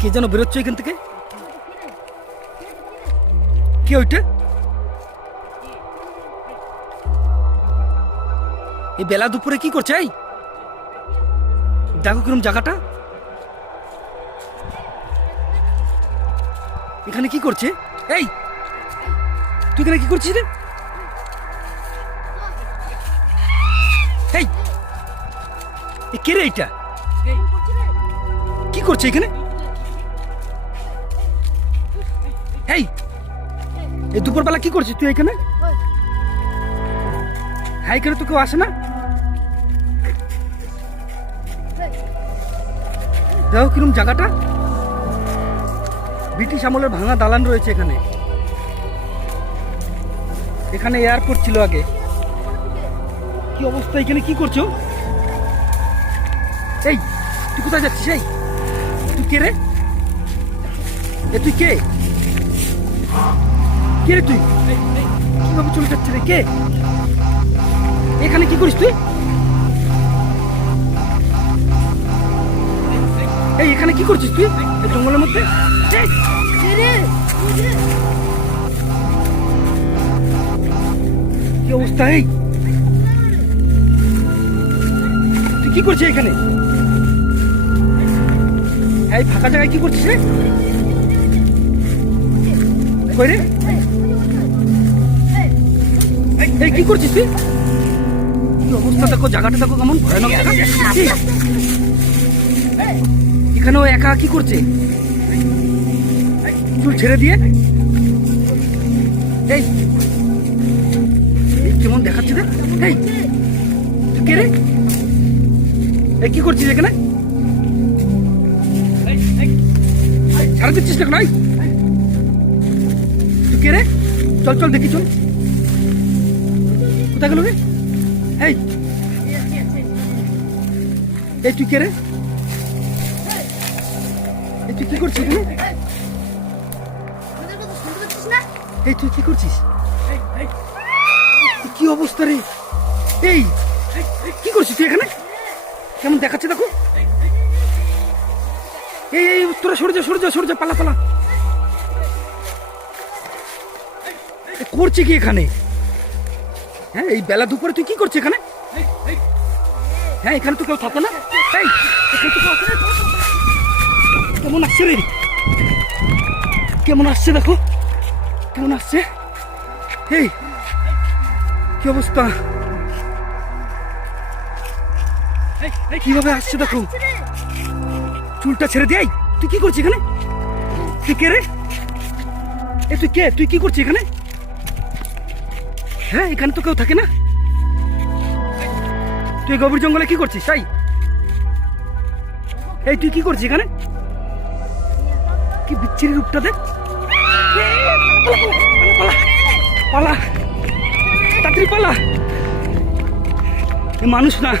কে যেন বেরোচ্ছে এখান থেকে? কে ওইটা? এই বেলা দুপুরে কি করছে, এই? দেখো কিরম জায়গাটা। এখানে কি করছে? এই, তুই এখানে কি করছিস রে? এই কে রে এইটা? কি করছে এখানে? এই এই দুপুরবেলা কি করছিস তুই এখানে? হ্যাঁ এখানে তো কেউ আসে না? দেখো কিরম জায়গাটা। ব্রিটিশ আমলের ভাঙা দালান রয়েছে এখানে। এখানে এয়ারপোর্ট ছিল আগে। কি অবস্থা এখানে? কি করছ? এই তুই কোথায় যাচ্ছিস? এই তুই কে রে? এ তুই কে? কে রে তুই? কীভাবে চলে যাচ্ছে রে? কে? এখানে কি করিস তুই? এই এখানে কি করছিস তুই? জঙ্গলের মধ্যে? কি অবস্থা এই? তুই কি করছিস এখানে? এই ফাঁকা জায়গায় কি করছিস রে? কই রে এই, কি করছিস তুই? অবস্থা? দেখো জায়গাটা দেখো কেমন ভয়ানক জায়গা। এখানে ও একা কি করছে? চুল ছেড়ে দিয়ে? এই। কেমন দেখাচ্ছে রে এই। কে রে? এই কি করছিস এখানে? ছাড়া দিচ্ছিস না কে রে? চল চল, দেখি, চল। কোথায় গেল রে? এই। এই তুই কে রে? এই তুই কি করছিস এখানে? এই তুই কি করছিস? কি অবস্থা রে? এই, কি করছিস তুই এখানে? কেমন দেখাচ্ছে দেখো? এই এই, তোরা সরে যা সরে যা সরে যা, পালা পালা। করছে কি এখানে? হ্যাঁ এই বেলা দুপুরে তুই কি করছিস এখানে? হ্যাঁ এখানে তো কেউ থাকে না। না। কেমন আসছে রে? কেমন আসছে দেখো? কেমন আসছে? এই, কি অবস্থা? কীভাবে আসছে দেখো? চুলটা ছেড়ে দেয় তুই কি করছিস এখানে? তুই কে রে? এ তুই কে? তুই কি করছিস এখানে? হ্যাঁ এখানে তো কেউ থাকে না তুই গভীর জঙ্গলে কি করছিস তাই এই তুই কি করছিস এখানে কি বিচ্ছিরি রূপটা দেখ পালা, পালা মানুষ না